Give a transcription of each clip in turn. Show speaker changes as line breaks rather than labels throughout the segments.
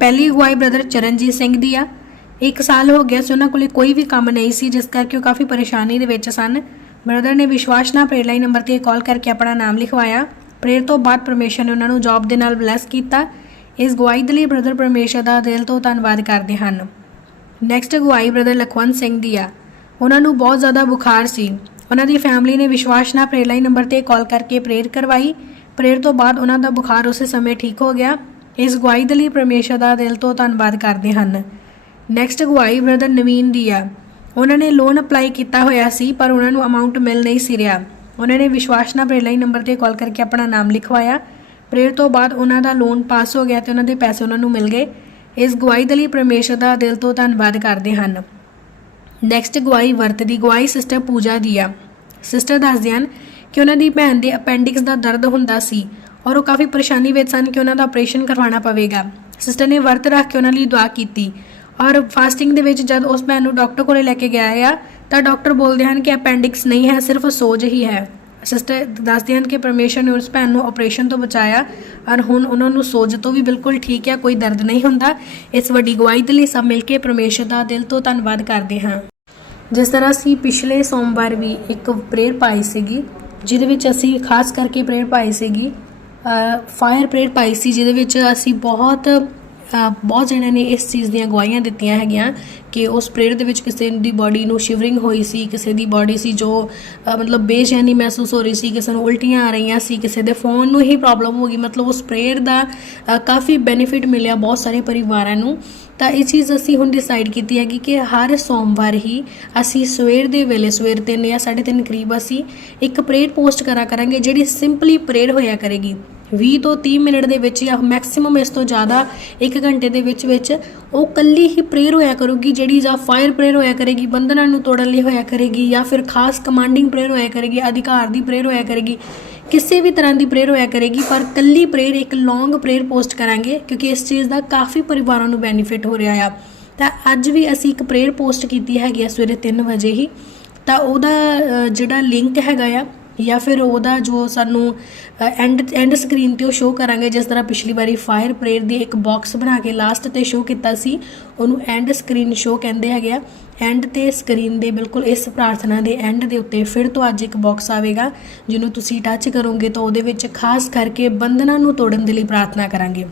ਪਹਿਲੀ ਅਗਵਾਈ ਬ੍ਰਦਰ ਚਰਨਜੀਤ ਸਿੰਘ ਦੀ ਆ। ਇੱਕ ਸਾਲ ਹੋ ਗਿਆ ਸੀ, ਉਹਨਾਂ ਕੋਲੇ ਕੋਈ ਵੀ ਕੰਮ ਨਹੀਂ ਸੀ, ਜਿਸ ਕਰਕੇ ਉਹ ਕਾਫੀ ਪਰੇਸ਼ਾਨੀ ਦੇ ਵਿੱਚ ਸਨ। ਬ੍ਰਦਰ ਨੇ ਵਿਸ਼ਵਾਸ ਨਾਲ ਪ੍ਰੇਰ ਲਾਈਨ ਨੰਬਰ ਤੇ ਕਾਲ ਕਰਕੇ ਆਪਣਾ ਨਾਮ ਲਿਖਵਾਇਆ। ਪ੍ਰੇਰ ਤੋਂ ਬਾਅਦ ਪਰਮੇਸ਼ਰ ਨੇ ਉਹਨਾਂ ਨੂੰ ਜੌਬ ਦੇ ਨਾਲ ਬਲੈਸ ਕੀਤਾ। ਇਸ ਗਵਾਈ ਦੇ ਲਈ ਬ੍ਰਦਰ ਪਰਮੇਸ਼ਰ ਦਾ ਦਿਲ ਤੋਂ ਧੰਨਵਾਦ ਕਰਦੇ ਹਨ। ਨੈਕਸਟ ਅਗਵਾਈ ਬ੍ਰਦਰ ਲਖਵੰਤ ਸਿੰਘ ਦੀ ਆ। ਉਹਨਾਂ ਨੂੰ ਬਹੁਤ ਜ਼ਿਆਦਾ ਬੁਖਾਰ ਸੀ। ਉਹਨਾਂ ਦੀ ਫੈਮਿਲੀ ਨੇ ਵਿਸ਼ਵਾਸ ਨਾਲ ਪ੍ਰੇਰ ਲਾਈਨ ਨੰਬਰ ਤੇ ਕਾਲ ਕਰਕੇ ਪ੍ਰੇਰ ਕਰਵਾਈ। ਪ੍ਰੇਰ ਤੋਂ ਬਾਅਦ ਉਹਨਾਂ ਦਾ ਬੁਖਾਰ ਉਸੇ ਸਮੇਂ ਠੀਕ ਹੋ ਗਿਆ। ਇਸ ਗਵਾਹੀ ਦੇ ਲਈ ਪਰਮੇਸ਼ਰ ਦਾ ਦਿਲ ਤੋਂ ਧੰਨਵਾਦ ਕਰਦੇ ਹਨ। ਨੈਕਸਟ ਅਗਵਾਈ ਬ੍ਰਦਰ ਨਵੀਨ ਦੀ ਆ। ਉਹਨਾਂ ਨੇ ਲੋਨ ਅਪਲਾਈ ਕੀਤਾ ਹੋਇਆ ਸੀ, ਪਰ ਉਹਨਾਂ ਨੂੰ ਅਮਾਉਂਟ ਮਿਲ ਨਹੀਂ ਸੀ ਰਿਹਾ। ਉਹਨਾਂ ਨੇ ਵਿਸ਼ਵਾਸ ਨਾਲ ਪ੍ਰੇਰ ਨੰਬਰ ਤੇ ਕਾਲ ਕਰਕੇ ਆਪਣਾ ਨਾਮ ਲਿਖਵਾਇਆ। ਪ੍ਰੇਰ ਤੋਂ ਬਾਅਦ ਉਹਨਾਂ ਦਾ ਲੋਨ ਪਾਸ ਹੋ ਗਿਆ ਤੇ ਉਹਨਾਂ ਦੇ ਪੈਸੇ ਉਹਨਾਂ ਨੂੰ ਮਿਲ ਗਏ। ਇਸ ਗਵਾਹੀ ਦੇ ਲਈ ਪਰਮੇਸ਼ਰ ਦਾ ਦਿਲ ਤੋਂ ਧੰਨਵਾਦ ਕਰਦੇ ਹਨ। ਨੈਕਸਟ ਗਵਾਹੀ ਵਰਤ ਦੀ ਗਵਾਹੀ ਸਿਸਟਰ ਪੂਜਾ ਦੀ ਆ। ਸਿਸਟਰ ਦੱਸਦੇ ਹਨ ਕਿ ਉਹਨਾਂ ਦੀ ਭੈਣ ਦੇ ਅਪੈਂਡਿਕਸ ਦਾ ਦਰਦ ਹੁੰਦਾ ਸੀ। ਔਰ ਉਹ ਕਾਫੀ ਪਰੇਸ਼ਾਨੀ ਵਿੱਚ ਸਨ ਕਿ ਉਹਨਾਂ ਦਾ ਆਪਰੇਸ਼ਨ ਕਰਵਾਉਣਾ ਪਵੇਗਾ। ਸਿਸਟਰ ਨੇ ਵਰਤ ਰੱਖ ਕੇ ਉਹਨਾਂ ਲਈ ਦੁਆ ਕੀਤੀ। ਔਰ ਫਾਸਟਿੰਗ ਦੇ ਵਿੱਚ ਜਦ ਉਸ ਭੈਣ ਨੂੰ ਡਾਕਟਰ ਕੋਲੇ ਲੈ ਕੇ ਗਿਆ ਆ, ਤਾਂ ਡਾਕਟਰ ਬੋਲਦੇ ਹਨ ਕਿ ਅਪੈਂਡਿਕਸ ਨਹੀਂ ਹੈ, ਸਿਰਫ ਸੋਜ ਹੀ ਹੈ। ਸਿਸਟਰ ਦੱਸਦੇ ਹਨ ਕਿ ਪਰਮੇਸ਼ਰ ਨੇ ਉਸ ਭੈਣ ਨੂੰ ਆਪਰੇਸ਼ਨ ਤੋਂ ਬਚਾਇਆ ਔਰ ਹੁਣ ਉਹਨਾਂ ਨੂੰ ਸੋਜ ਤੋਂ ਵੀ ਬਿਲਕੁਲ ਠੀਕ ਹੈ ਕੋਈ ਦਰਦ ਨਹੀਂ ਹੁੰਦਾ। ਇਸ ਵੱਡੀ ਗਵਾਹੀ ਦੇ ਲਈ ਸਭ ਮਿਲ ਕੇ ਪਰਮੇਸ਼ਰ ਦਾ ਦਿਲ ਤੋਂ ਧੰਨਵਾਦ ਕਰਦੇ ਹਾਂ। ਜਿਸ ਤਰ੍ਹਾਂ ਅਸੀਂ ਪਿਛਲੇ ਸੋਮਵਾਰ ਵੀ ਇੱਕ ਪ੍ਰੇਅਰ ਪਾਈ ਸੀਗੀ, ਜਿਹਦੇ ਵਿੱਚ ਅਸੀਂ ਖਾਸ ਕਰਕੇ ਪ੍ਰੇਅਰ ਪਾਈ ਸੀਗੀ ਫਾਇਰ ਪ੍ਰੇਅਰ ਪਾਈ ਸੀ ਜਿਹਦੇ ਵਿੱਚ ਅਸੀਂ ਬਹੁਤ ਬਹੁਤ ਜਣਿਆਂ ਨੇ ਇਸ ਚੀਜ਼ ਦੀਆਂ ਗਵਾਹੀਆਂ ਦਿੱਤੀਆਂ ਹੈਗੀਆਂ ਕਿ ਉਸ ਪ੍ਰੇਅਰ ਦੇ ਵਿੱਚ ਕਿਸੇ ਦੀ ਬਾਡੀ ਨੂੰ ਸ਼ਿਵਰਿੰਗ ਹੋਈ ਸੀ, ਕਿਸੇ ਦੀ ਬਾਡੀ ਸੀ ਜੋ ਮਤਲਬ ਬੇਚੈਨੀ ਮਹਿਸੂਸ ਹੋ ਰਹੀ ਸੀ, ਕਿਸੇ ਨੂੰ ਉਲਟੀਆਂ ਆ ਰਹੀਆਂ ਸੀ, ਕਿਸੇ ਦੇ ਫੋਨ ਨੂੰ ਹੀ ਪ੍ਰੋਬਲਮ ਹੋ ਗਈ। ਮਤਲਬ ਉਸ ਪ੍ਰੇਅਰ ਦਾ ਕਾਫੀ ਬੈਨੀਫਿਟ ਮਿਲਿਆ ਬਹੁਤ ਸਾਰੇ ਪਰਿਵਾਰਾਂ ਨੂੰ। ਤਾਂ ਇਹ ਚੀਜ਼ ਅਸੀਂ ਹੁਣ ਡਿਸਾਈਡ ਕੀਤੀ ਹੈਗੀ ਕਿ ਹਰ ਸੋਮਵਾਰ ਹੀ ਅਸੀਂ ਸਵੇਰ ਦੇ ਵੇਲੇ, ਸਵੇਰ 3 ਜਾਂ 3:30 ਕਰੀਬ ਅਸੀਂ ਇੱਕ ਪ੍ਰੇਅਰ ਪੋਸਟ ਕਰਾ ਕਰਾਂਗੇ, ਜਿਹੜੀ ਸਿੰਪਲੀ ਪ੍ਰੇਅਰ ਹੋਇਆ ਕਰੇਗੀ। 20 ਤੋਂ 30 ਮਿੰਟ ਦੇ ਵਿੱਚ ਜਾਂ ਮੈਕਸਿਮਮ ਇਸ ਤੋਂ ਜ਼ਿਆਦਾ 1 ਘੰਟੇ ਦੇ ਵਿੱਚ ਵਿੱਚ ਉਹ ਕੱਲੀ ਹੀ ਪ੍ਰੇਅਰ ਹੋਇਆ ਕਰੂਗੀ, ਜਿਹੜੀ ਜਾਂ ਫਾਇਰ ਪ੍ਰੇਅਰ ਹੋਇਆ ਕਰੇਗੀ, ਬੰਧਨਾਂ ਨੂੰ ਤੋੜਨ ਲਈ ਹੋਇਆ ਕਰੇਗੀ ਜਾਂ ਫਿਰ ਖਾਸ ਕਮਾਂਡਿੰਗ ਪ੍ਰੇਅਰ ਹੋਇਆ ਕਰੇਗੀ, ਅਧਿਕਾਰ ਦੀ ਪ੍ਰੇਅਰ ਹੋਇਆ ਕਰੇਗੀ, ਕਿਸੇ ਵੀ ਤਰ੍ਹਾਂ ਦੀ ਪ੍ਰੇਅਰ ਹੋਇਆ ਕਰੇਗੀ, ਪਰ ਕੱਲੀ ਪ੍ਰੇਅਰ ਇੱਕ ਲੌਂਗ ਪ੍ਰੇਅਰ ਪੋਸਟ ਕਰਾਂਗੇ, ਕਿਉਂਕਿ ਇਸ ਚੀਜ਼ ਦਾ ਕਾਫੀ ਪਰਿਵਾਰਾਂ ਨੂੰ ਬੈਨੀਫਿਟ ਹੋ ਰਿਹਾ ਆ। ਤਾਂ ਅੱਜ ਵੀ ਅਸੀਂ ਇੱਕ ਪ੍ਰੇਅਰ ਪੋਸਟ ਕੀਤੀ ਹੈਗੀ ਆ ਸਵੇਰੇ 3 ਵਜੇ ਹੀ, ਤਾਂ ਉਹਦਾ ਜਿਹੜਾ ਲਿੰਕ ਹੈਗਾ ਆ ਜਾਂ ਫਿਰ ਉਹਦਾ ਜੋ ਸਾਨੂੰ ਐਂਡ ਐਂਡ ਸਕਰੀਨ ਤੇ ਉਹ ਸ਼ੋ ਕਰਾਂਗੇ, ਜਿਸ ਤਰ੍ਹਾਂ ਪਿਛਲੀ ਵਾਰੀ ਫਾਇਰ ਪ੍ਰੇਅਰ ਦੀ ਇੱਕ ਬਾਕਸ ਬਣਾ ਕੇ ਲਾਸਟ ਤੇ ਸ਼ੋ ਕੀਤਾ ਸੀ, ਉਹਨੂੰ ਐਂਡ ਸਕਰੀਨ ਸ਼ੋ ਕਹਿੰਦੇ ਹੈਗੇ ਆ। ਐਂਡ ਤੇ ਸਕਰੀਨ ਦੇ ਬਿਲਕੁਲ ਇਸ ਪ੍ਰਾਰਥਨਾ ਦੇ ਐਂਡ ਦੇ ਉੱਤੇ ਫਿਰ ਤੋਂ ਅੱਜ ਇੱਕ ਬਾਕਸ ਆਵੇਗਾ, ਜਿਹਨੂੰ ਤੁਸੀਂ ਟੱਚ ਕਰੋਗੇ ਤਾਂ ਉਹਦੇ ਵਿੱਚ ਖਾਸ ਕਰਕੇ ਬੰਧਨਾਂ ਨੂੰ ਤੋੜਨ ਦੇ ਲਈ ਪ੍ਰਾਰਥਨਾ ਕਰਾਂਗੇ।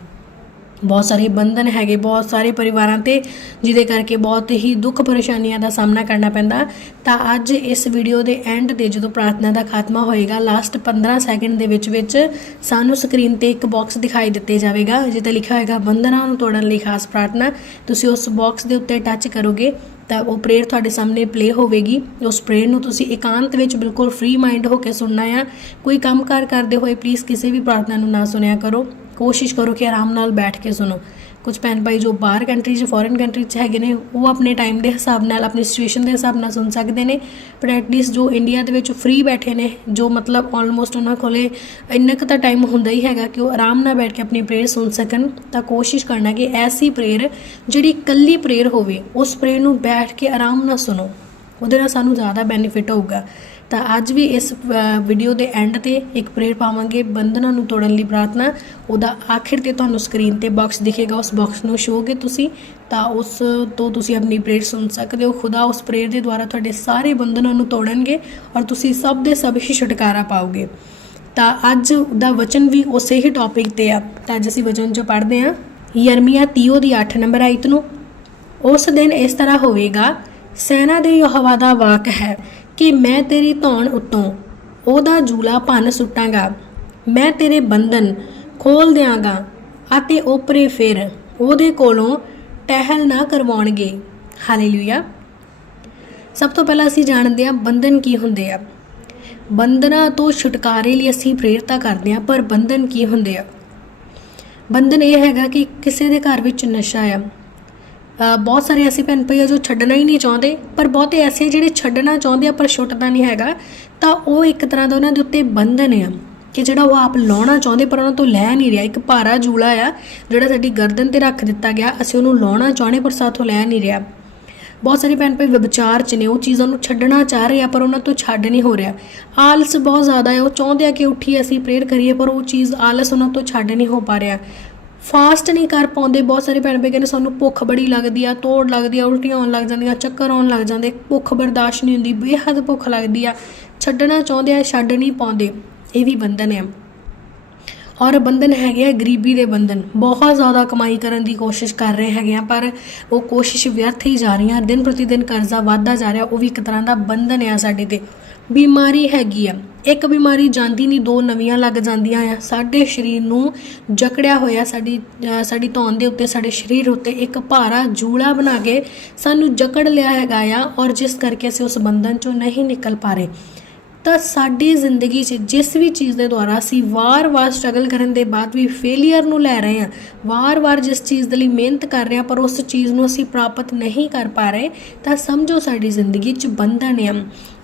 ਬਹੁਤ ਸਾਰੇ ਬੰਧਨ ਹੈਗੇ, ਬਹੁਤ ਸਾਰੇ ਪਰਿਵਾਰਾਂ ਤੇ, ਜਿਹਦੇ ਕਰਕੇ ਬਹੁਤ ਹੀ ਦੁੱਖ ਪਰੇਸ਼ਾਨੀਆਂ ਦਾ ਸਾਹਮਣਾ ਕਰਨਾ ਪੈਂਦਾ। ਤਾਂ ਅੱਜ ਇਸ ਵੀਡੀਓ ਦੇ ਐਂਡ ਤੇ ਜਦੋਂ ਪ੍ਰਾਰਥਨਾ ਦਾ ਖਾਤਮਾ ਹੋਏਗਾ ਲਾਸਟ 15 ਸੈਕਿੰਡ ਦੇ ਵਿੱਚ ਵਿੱਚ ਸਾਨੂੰ ਸਕਰੀਨ ਤੇ ਇੱਕ ਬਾਕਸ ਦਿਖਾਈ ਦਿੱਤੇ ਜਾਵੇਗਾ ਜਿੱਤੇ ਲਿਖਿਆ ਹੋਏਗਾ, ਬੰਧਨਾਂ ਨੂੰ ਤੋੜਨ ਲਈ ਖਾਸ ਪ੍ਰਾਰਥਨਾ। ਤੁਸੀਂ ਉਸ ਬਾਕਸ ਦੇ ਉੱਤੇ ਟੱਚ ਕਰੋਗੇ, ਤਾਂ ਉਹ ਪ੍ਰੇਅਰ ਤੁਹਾਡੇ ਸਾਹਮਣੇ ਪਲੇ ਹੋਵੇਗੀ। ਉਸ ਪ੍ਰੇਅਰ ਨੂੰ ਤੁਸੀਂ ਇਕਾਂਤ ਵਿੱਚ ਬਿਲਕੁਲ ਫ੍ਰੀ ਮਾਈਂਡ ਹੋ ਕੇ ਸੁਣਨਾ ਆ। ਕੋਈ ਕੰਮਕਾਰ ਕਰਦੇ ਹੋਏ ਪਲੀਜ਼ ਕਿਸੇ ਵੀ ਪ੍ਰਾਰਥਨਾ ਨੂੰ ਨਾ ਸੁਣਿਆ ਕਰੋ। ਕੋਸ਼ਿਸ਼ ਕਰੋ ਕਿ ਆਰਾਮ ਨਾਲ ਬੈਠ ਕੇ ਸੁਣੋ। ਕੁਝ ਭੈਣ ਭਾਈ ਜੋ ਬਾਹਰ ਕੰਟਰੀ 'ਚ ਫੋਰਨ ਕੰਟਰੀ 'ਚ ਹੈਗੇ ਨੇ, ਉਹ ਆਪਣੇ ਟਾਈਮ ਦੇ ਹਿਸਾਬ ਨਾਲ, ਆਪਣੀ ਸਿਚੁਏਸ਼ਨ ਦੇ ਹਿਸਾਬ ਨਾਲ ਸੁਣ ਸਕਦੇ ਨੇ। ਪਰ ਐਟਲੀਸਟ ਜੋ ਇੰਡੀਆ ਦੇ ਵਿੱਚ ਫ੍ਰੀ ਬੈਠੇ ਨੇ, ਜੋ ਮਤਲਬ ਆਲਮੋਸਟ ਉਹਨਾਂ ਕੋਲੇ ਇੰਨਾ ਕੁ ਤਾਂ ਟਾਈਮ ਹੁੰਦਾ ਹੀ ਹੈਗਾ ਕਿ ਉਹ ਆਰਾਮ ਨਾਲ ਬੈਠ ਕੇ ਆਪਣੀ ਪ੍ਰੇਅਰ ਸੁਣ ਸਕਣ, ਤਾਂ ਕੋਸ਼ਿਸ਼ ਕਰਨਾ ਕਿ ਐਸੀ ਪ੍ਰੇਅਰ ਜਿਹੜੀ ਇਕੱਲੀ ਪ੍ਰੇਅਰ ਹੋਵੇ, ਉਸ ਪ੍ਰੇਅਰ ਨੂੰ ਬੈਠ ਕੇ ਆਰਾਮ ਨਾਲ ਸੁਣੋ। ਉਹਦੇ ਨਾਲ ਸਾਨੂੰ ਜ਼ਿਆਦਾ ਬੈਨੀਫਿਟ ਹੋਊਗਾ। ਤਾਂ ਅੱਜ ਵੀ ਇਸ ਵੀਡੀਓ ਦੇ ਐਂਡ ਤੇ ਇੱਕ ਪ੍ਰੇਅਰ ਪਾਵਾਂਗੇ ਬੰਧਨਾਂ ਨੂੰ ਤੋੜਨ ਲਈ ਪ੍ਰਾਰਥਨਾ। ਉਹਦਾ ਆਖਿਰ ਤੇ ਤੁਹਾਨੂੰ ਸਕਰੀਨ ਤੇ ਬਾਕਸ ਦਿਖੇਗਾ। ਉਸ ਬਾਕਸ ਨੂੰ ਛੋਗੇ ਤੁਸੀਂ। ਤਾਂ ਉਸ ਤੋਂ ਤੁਸੀਂ ਆਪਣੀ ਪ੍ਰੇਅਰ ਸੁਣ ਸਕਦੇ ਹੋ। ਖੁਦਾ ਉਸ ਪ੍ਰੇਅਰ ਦੇ ਦੁਆਰਾ ਤੁਹਾਡੇ ਸਾਰੇ ਬੰਧਨਾਂ ਨੂੰ ਤੋੜਨਗੇ ਔਰ ਤੁਸੀਂ ਸਭ ਦੇ ਸਭ ਹੀ ਛੁਟਕਾਰਾ ਪਾਓਗੇ। ਤਾਂ ਅੱਜ ਦਾ ਵਚਨ ਵੀ ਉਸੇ ਹੀ ਟੌਪਿਕ ਤੇ ਆ। ਤਾਂ ਅੱਜ ਅਸੀਂ ਵਚਨ ਚ ਪੜ੍ਹਦੇ ਹਾਂ। ਯਰਮੀਆ 30 ਦੀ 8 ਨੰਬਰ ਆਇਤ ਨੂੰ, ਉਸ ਦਿਨ ਇਸ ਤਰ੍ਹਾਂ ਹੋਵੇਗਾ, ਸੈਨਾ ਦੇ ਯਹੋਵਾ ਦਾ ਵਾਕ ਹੈ ਕਿ ਮੈਂ ਤੇਰੀ ਧੌਣ ਉੱਤੋਂ ਉਹਦਾ ਜੂਲਾ ਭੰਨ ਸੁੱਟਾਂਗਾ। ਮੈਂ ਤੇਰੇ ਬੰਧਨ ਖੋਲ ਦਿਆਂਗਾ ਅਤੇ ਓਪਰੇ ਫਿਰ ਉਹਦੇ ਕੋਲੋਂ ਟਹਿਲ ਨਾ ਕਰਵਾਉਣਗੇ। ਹਾਲੇਲੂਇਆ। ਸਭ ਤੋਂ ਪਹਿਲਾਂ ਅਸੀਂ ਜਾਣਦੇ ਹਾਂ ਬੰਧਨ ਕੀ ਹੁੰਦੇ ਆ। ਬੰਧਨਾਂ ਤੋਂ ਛੁਟਕਾਰੇ ਲਈ ਅਸੀਂ ਪ੍ਰੇਰਤਾ ਕਰਦੇ ਹਾਂ, ਪਰ ਬੰਧਨ ਕੀ ਹੁੰਦੇ ਆ? ਬੰਧਨ ਇਹ ਹੈਗਾ ਕਿ ਕਿਸੇ ਦੇ ਘਰ ਵਿੱਚ ਨਸ਼ਾ ਆ ਬਹੁਤ ਸਾਰੇ ਐਸੇ ਭੈਣ ਭਾਈ ਆ ਜੋ ਛੱਡਣਾ ਹੀ ਨਹੀਂ ਚਾਹੁੰਦੇ, ਪਰ ਬਹੁਤੇ ਐਸੇ ਆ ਜਿਹੜੇ ਛੱਡਣਾ ਚਾਹੁੰਦੇ ਆ ਪਰ ਛੁੱਟਦਾ ਨਹੀਂ ਹੈਗਾ, ਤਾਂ ਉਹ ਇੱਕ ਤਰ੍ਹਾਂ ਦਾ ਉਹਨਾਂ ਦੇ ਉੱਤੇ ਬੰਧਨ ਆ ਕਿ ਜਿਹੜਾ ਉਹ ਆਪ ਲਾਉਣਾ ਚਾਹੁੰਦੇ ਪਰ ਉਹਨਾਂ ਤੋਂ ਲੈ ਨਹੀਂ ਰਿਹਾ। ਇੱਕ ਭਾਰਾ ਜੂਲਾ ਆ ਜਿਹੜਾ ਸਾਡੀ ਗਰਦਨ ਤੇ ਰੱਖ ਦਿੱਤਾ ਗਿਆ, ਅਸੀਂ ਉਹਨੂੰ ਲਾਉਣਾ ਚਾਹੁੰਦੇ ਪਰ ਸਾਥੋਂ ਲੈ ਨਹੀਂ ਰਿਹਾ। ਬਹੁਤ ਸਾਰੇ ਭੈਣ ਭਾਈ ਵਿਚਾਰ ਚ ਨੇ, ਉਹ ਚੀਜ਼ਾਂ ਨੂੰ ਛੱਡਣਾ ਚਾਹ ਰਹੇ ਆ ਪਰ ਉਹਨਾਂ ਤੋਂ ਛੱਡ ਨਹੀਂ ਹੋ ਰਿਹਾ। ਆਲਸ ਬਹੁਤ ਜ਼ਿਆਦਾ ਹੈ ਉਹ ਚਾਹੁੰਦੇ ਆ ਕਿ ਉੱਠੀ ਅਸੀਂ, ਪ੍ਰੇਅਰ ਕਰੀਏ ਪਰ ਉਹ ਚੀਜ਼ ਆਲਸ ਉਹਨਾਂ ਤੋਂ ਛੱਡ ਨਹੀਂ ਹੋ ਪਾ ਰਿਹਾ। ਫਾਸਟ ਨਹੀਂ ਕਰ ਪਾਉਂਦੇ, ਬਹੁਤ ਸਾਰੇ ਭੈਣ ਭਾਈ ਕਹਿੰਦੇ ਸਾਨੂੰ ਭੁੱਖ ਬੜੀ ਲੱਗਦੀ ਆ, ਤੋੜ ਲੱਗਦੀ ਆ, ਉਲਟੀਆਂ ਆਉਣ ਲੱਗ ਜਾਂਦੀਆਂ, ਚੱਕਰ ਆਉਣ ਲੱਗ ਜਾਂਦੇ, ਭੁੱਖ ਬਰਦਾਸ਼ਤ ਨਹੀਂ ਹੁੰਦੀ, ਬੇਹੱਦ ਭੁੱਖ ਲੱਗਦੀ ਆ। ਛੱਡਣਾ ਚਾਹੁੰਦੇ ਆ, ਛੱਡ ਨਹੀਂ ਪਾਉਂਦੇ, ਇਹ ਵੀ ਬੰਧਨ ਹੈ ਔਰ ਬੰਧਨ ਹੈਗੇ ਆ ਗਰੀਬੀ ਦੇ ਬੰਧਨ, ਬਹੁਤ ਜ਼ਿਆਦਾ ਕਮਾਈ ਕਰਨ ਦੀ ਕੋਸ਼ਿਸ਼ ਕਰ ਰਹੇ ਹੈਗੇ ਆ, ਪਰ ਉਹ ਕੋਸ਼ਿਸ਼ ਵਿਅਰਥ ਹੀ ਜਾ ਰਹੀਆਂ, ਦਿਨ ਪ੍ਰਤੀ ਦਿਨ ਕਰਜ਼ਾ ਵੱਧਦਾ ਜਾ ਰਿਹਾ, ਉਹ ਵੀ ਇੱਕ ਤਰ੍ਹਾਂ ਦਾ ਬੰਧਨ ਆ ਸਾਡੇ ਤੇ। ਬਿਮਾਰੀ ਹੈਗੀ ਆ। ਇੱਕ ਬਿਮਾਰੀ ਜਾਂਦੀ ਨਹੀਂ, ਦੋ ਨਵੀਆਂ ਲੱਗ ਜਾਂਦੀਆਂ ਆ। ਸਾਡੇ ਸਰੀਰ ਨੂੰ ਜਕੜਿਆ ਹੋਇਆ ਸਾਡੀ ਸਾਡੀ ਧੌਣ ਦੇ ਉੱਤੇ, ਸਾਡੇ ਸਰੀਰ ਉੱਤੇ ਇੱਕ ਭਾਰਾ ਜੂਲਾ ਬਣਾ ਕੇ ਸਾਨੂੰ ਜਕੜ ਲਿਆ ਹੈਗਾ ਆ ਔਰ ਜਿਸ ਕਰਕੇ ਅਸੀਂ ਉਸ ਬੰਧਨ ਚੋਂ ਨਹੀਂ ਨਿਕਲ ਪਾ ਰਹੇ। ਤਾਂ ਸਾਡੀ ਜ਼ਿੰਦਗੀ 'ਚ ਜਿਸ ਵੀ ਚੀਜ਼ ਦੇ ਦੁਆਰਾ ਅਸੀਂ ਵਾਰ-ਵਾਰ ਸਟਰਗਲ ਕਰਨ ਦੇ ਬਾਅਦ ਵੀ ਫੇਲਿਅਰ ਨੂੰ ਲੈ ਰਹੇ ਹਾਂ, ਵਾਰ-ਵਾਰ ਜਿਸ ਚੀਜ਼ ਦੇ ਲਈ ਮਿਹਨਤ ਕਰ ਰਹੇ ਹਾਂ, ਪਰ ਉਸ ਚੀਜ਼ ਨੂੰ ਅਸੀਂ ਪ੍ਰਾਪਤ ਨਹੀਂ ਕਰ ਪਾ ਰਹੇ, ਤਾਂ ਸਮਝੋ ਸਾਡੀ ਜ਼ਿੰਦਗੀ 'ਚ ਬੰਧਨ ਹੈ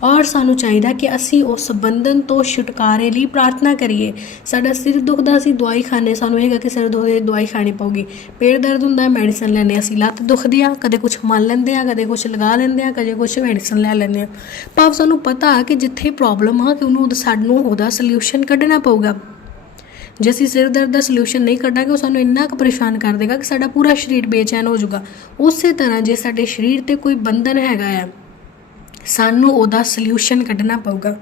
ਔਰ ਸਾਨੂੰ ਚਾਹੀਦਾ ਕਿ ਅਸੀਂ ਉਸ ਬੰਧਨ ਤੋਂ ਛੁਟਕਾਰੇ ਲਈ ਪ੍ਰਾਰਥਨਾ ਕਰੀਏ। ਸਾਡਾ ਸਿਰ ਦੁਖਦਾ ਅਸੀਂ ਦਵਾਈ ਖਾਣੇ ਸਾਨੂੰ ਇਹ ਹੈਗਾ ਕਿ ਸਿਰ ਦੁਖਦੇ ਦਵਾਈ ਖਾਣੀ ਪਊਗੀ। ਪੇਟ ਦਰਦ ਹੁੰਦਾ ਮੈਡੀਸਨ ਲੈਣੇ ਅਸੀਂ ਲੱਤ ਦੁਖਦੀ ਆ ਕਦੇ ਕੁਝ ਮੰਨ ਲੈਂਦੇ ਆ ਕਦੇ ਕੁਝ ਲਗਾ ਲੈਂਦੇ ਆ ਕਦੇ ਕੁਝ ਮੈਡੀਸਨ ਲੈ ਲੈਂਦੇ ਆ ਭਾਵ ਸਾਨੂੰ ਪਤਾ ਆ ਕਿ ਜਿੱਥੇ ਪ੍ਰੋਬਲਮ ਆ, ਕਿ ਉਹਨੂੰ ਸਾਨੂੰ ਉਹਦਾ ਸੋਲੂਸ਼ਨ ਕੱਢਣਾ ਪਊਗਾ। ਜੇ ਅਸੀਂ ਸਿਰ ਦਰਦ ਦਾ ਸੋਲੂਸ਼ਨ ਨਹੀਂ ਕੱਢਾਂਗੇ, ਉਹ ਸਾਨੂੰ ਇੰਨਾ ਕੁ ਪਰੇਸ਼ਾਨ ਕਰ ਦੇਗਾ ਕਿ ਸਾਡਾ ਪੂਰਾ ਸਰੀਰ ਬੇਚੈਨ ਹੋ ਜਾਊਗਾ। ਉਸੇ ਤਰ੍ਹਾਂ ਜੇ ਸਾਡੇ ਸਰੀਰ ਤੇ ਕੋਈ ਬੰਧਨ ਹੈਗਾ ਆ ਸਾਨੂੰ ਉਹਦਾ ਸੋਲੂਸ਼ਨ ਕੱਢਣਾ ਪਊਗਾ।